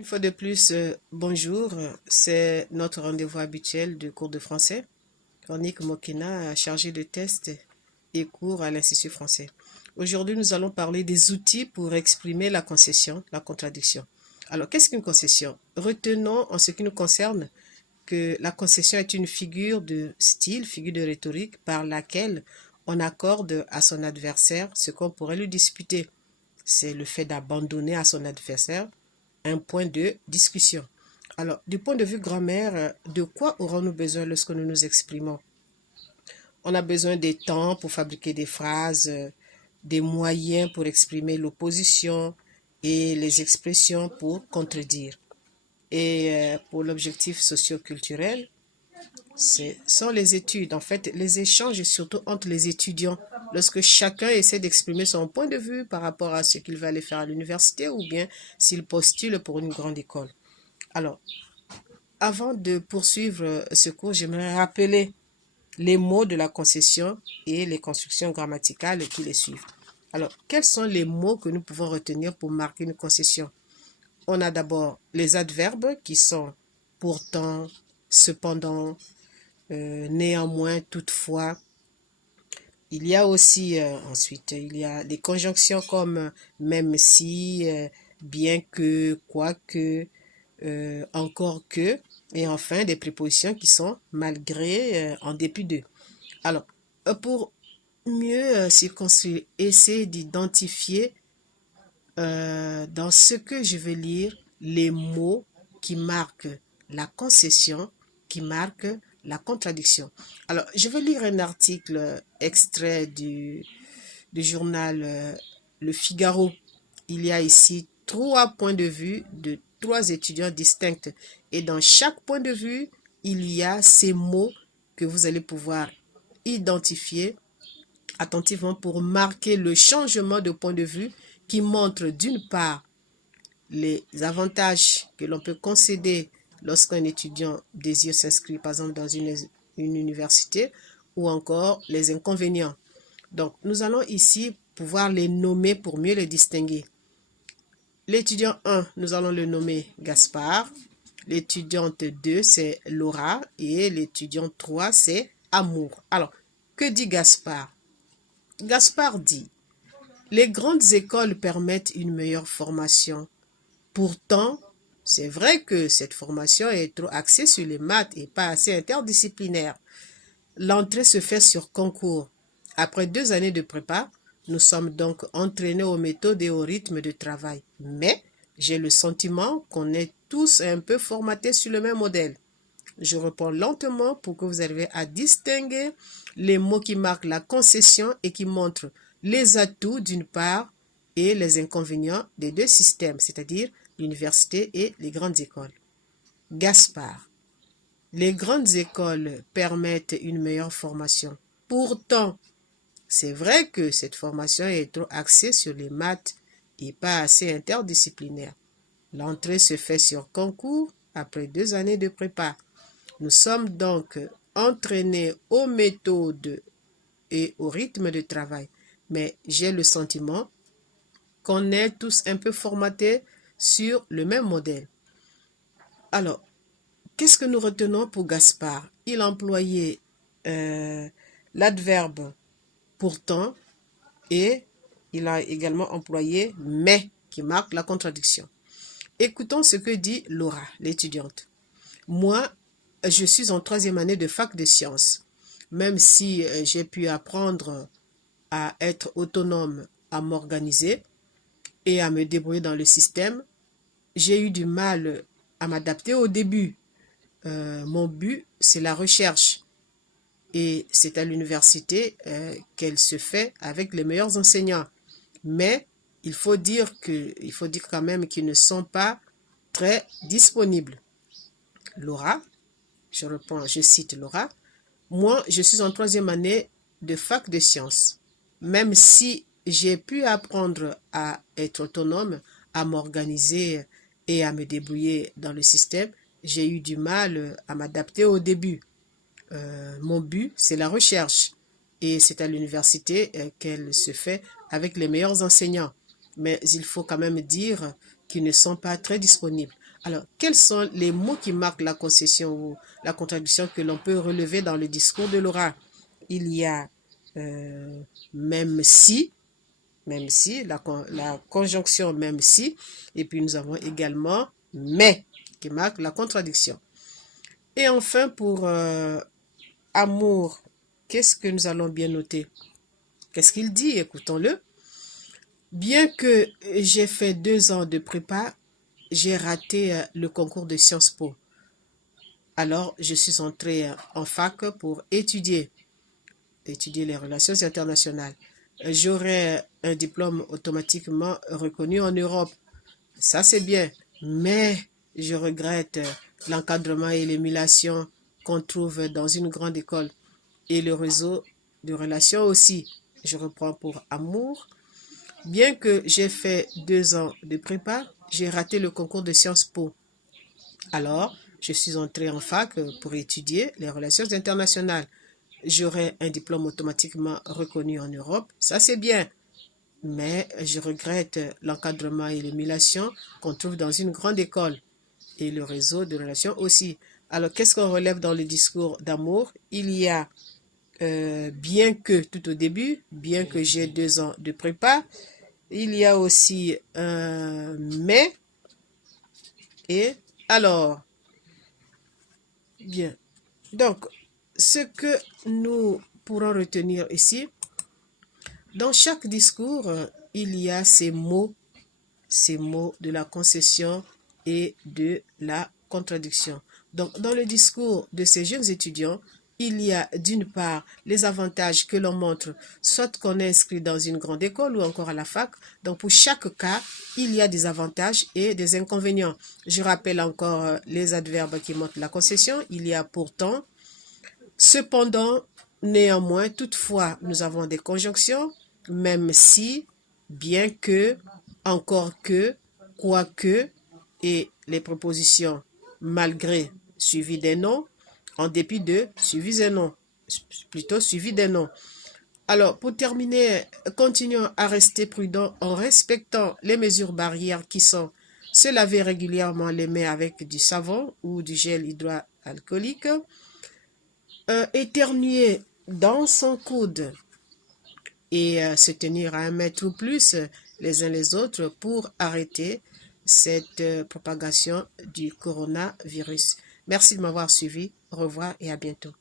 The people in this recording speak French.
Une fois de plus, bonjour, c'est notre rendez-vous habituel de cours de français. Chronique Mokena, chargée de tests et cours à l'Institut français. Aujourd'hui, nous allons parler des outils pour exprimer la concession, la contradiction. Alors, qu'est-ce qu'une concession? Retenons en ce qui nous concerne que la concession est une figure de style, figure de rhétorique par laquelle on accorde à son adversaire ce qu'on pourrait lui disputer. C'est le fait d'abandonner à son adversaire un point de discussion. Alors, du point de vue grammaire, de quoi aurons-nous besoin lorsque nous nous exprimons? On a besoin des temps pour fabriquer des phrases, des moyens pour exprimer l'opposition et les expressions pour contredire. Et pour l'objectif socio-culturel, ce sont les études, en fait, les échanges, surtout entre les étudiants, lorsque chacun essaie d'exprimer son point de vue par rapport à ce qu'il va aller faire à l'université ou bien s'il postule pour une grande école. Alors, avant de poursuivre ce cours, j'aimerais rappeler les mots de la concession et les constructions grammaticales qui les suivent. Alors, quels sont les mots que nous pouvons retenir pour marquer une concession? On a d'abord les adverbes qui sont pourtant, cependant, néanmoins, toutefois. Il y a aussi, ensuite, il y a des conjonctions comme même si, bien que, quoique, encore que, et enfin des prépositions qui sont malgré, en dépit de. Alors, pour mieux circonscrire, essayer d'identifier dans ce que je vais lire les mots qui marquent la concession, qui marquent la contradiction. Alors, je vais lire un article extrait du journal Le Figaro. Il y a ici 3 points de vue de 3 étudiants distincts. Et dans chaque point de vue, il y a ces mots que vous allez pouvoir identifier attentivement pour marquer le changement de point de vue qui montre d'une part les avantages que l'on peut concéder lorsqu'un étudiant désire s'inscrire par exemple dans une université ou encore les inconvénients. Donc nous allons ici pouvoir les nommer pour mieux les distinguer. L'étudiant 1, nous allons le nommer Gaspard. L'étudiante 2, c'est Laura. Et l'étudiant 3, c'est Amour. Alors, que dit Gaspard? Gaspard dit: les grandes écoles permettent une meilleure formation. Pourtant, c'est vrai que cette formation est trop axée sur les maths et pas assez interdisciplinaire. L'entrée se fait sur concours. Après 2 années de prépa, nous sommes donc entraînés aux méthodes et au rythme de travail. Mais j'ai le sentiment qu'on est tous un peu formatés sur le même modèle. Je reprends lentement pour que vous arriviez à distinguer les mots qui marquent la concession et qui montrent les atouts d'une part et les inconvénients des deux systèmes, c'est-à-dire l'université et les grandes écoles. Gaspard: les grandes écoles permettent une meilleure formation. Pourtant, c'est vrai que cette formation est trop axée sur les maths et pas assez interdisciplinaire. L'entrée se fait sur concours après 2 années de prépa. Nous sommes donc entraînés aux méthodes et au rythme de travail. Mais j'ai le sentiment qu'on est tous un peu formatés sur le même modèle. Alors, qu'est-ce que nous retenons pour Gaspard? Il employait l'adverbe pourtant et il a également employé mais qui marque la contradiction. Écoutons ce que dit Laura, l'étudiante. Moi, je suis en 3e année de fac de sciences. Même si j'ai pu apprendre à être autonome, à m'organiser et à me débrouiller dans le système, j'ai eu du mal à m'adapter au début. Mon but, c'est la recherche. Et c'est à l'université qu'elle se fait avec les meilleurs enseignants. Mais il faut dire quand même qu'ils ne sont pas très disponibles. Laura, je cite Laura: moi, je suis en 3e année de fac de sciences. Même si j'ai pu apprendre à être autonome, à m'organiser et à me débrouiller dans le système, j'ai eu du mal à m'adapter au début. Mon but, c'est la recherche. Et c'est à l'université qu'elle se fait avec les meilleurs enseignants. Mais il faut quand même dire qu'ils ne sont pas très disponibles. Alors, quels sont les mots qui marquent la concession ou la contradiction que l'on peut relever dans le discours de Laura? Il y a euh, même si, la conjonction même si, et puis nous avons également mais, qui marque la contradiction. Et enfin, pour amour, qu'est-ce que nous allons bien noter? Qu'est-ce qu'il dit? Écoutons-le. Bien que j'ai fait 2 ans de prépa, j'ai raté le concours de Sciences Po. Alors, je suis entrée en fac pour étudier les relations internationales. J'aurai un diplôme automatiquement reconnu en Europe. Ça, c'est bien. Mais je regrette l'encadrement et l'émulation qu'on trouve dans une grande école et le réseau de relations aussi. Je reprends pour amour. Bien que j'ai fait 2 ans de prépa, j'ai raté le concours de Sciences Po. Alors, je suis entrée en fac pour étudier les relations internationales. J'aurai un diplôme automatiquement reconnu en Europe. Ça, c'est bien. Mais je regrette l'encadrement et l'émulation qu'on trouve dans une grande école et le réseau de relations aussi. Alors, qu'est-ce qu'on relève dans le discours d'amour? Il y a bien que, tout au début, bien que j'ai 2 ans de prépa, il y a aussi un mais et alors. Bien. Donc, ce que nous pourrons retenir ici, dans chaque discours, il y a ces mots de la concession et de la contradiction. Donc, dans le discours de ces jeunes étudiants, il y a d'une part les avantages que l'on montre, soit qu'on est inscrit dans une grande école ou encore à la fac. Donc, pour chaque cas, il y a des avantages et des inconvénients. Je rappelle encore les adverbes qui montrent la concession. Il y a pourtant, cependant, néanmoins, toutefois, nous avons des conjonctions, même si, bien que, encore que, quoique, et les propositions malgré suivies des noms, en dépit de suivis des noms, plutôt suivis des noms. Alors, pour terminer, continuons à rester prudents en respectant les mesures barrières qui sont se laver régulièrement les mains avec du savon ou du gel hydroalcoolique, éternuer dans son coude et se tenir à 1 mètre ou plus les uns les autres pour arrêter cette propagation du coronavirus. Merci de m'avoir suivi. Au revoir et à bientôt.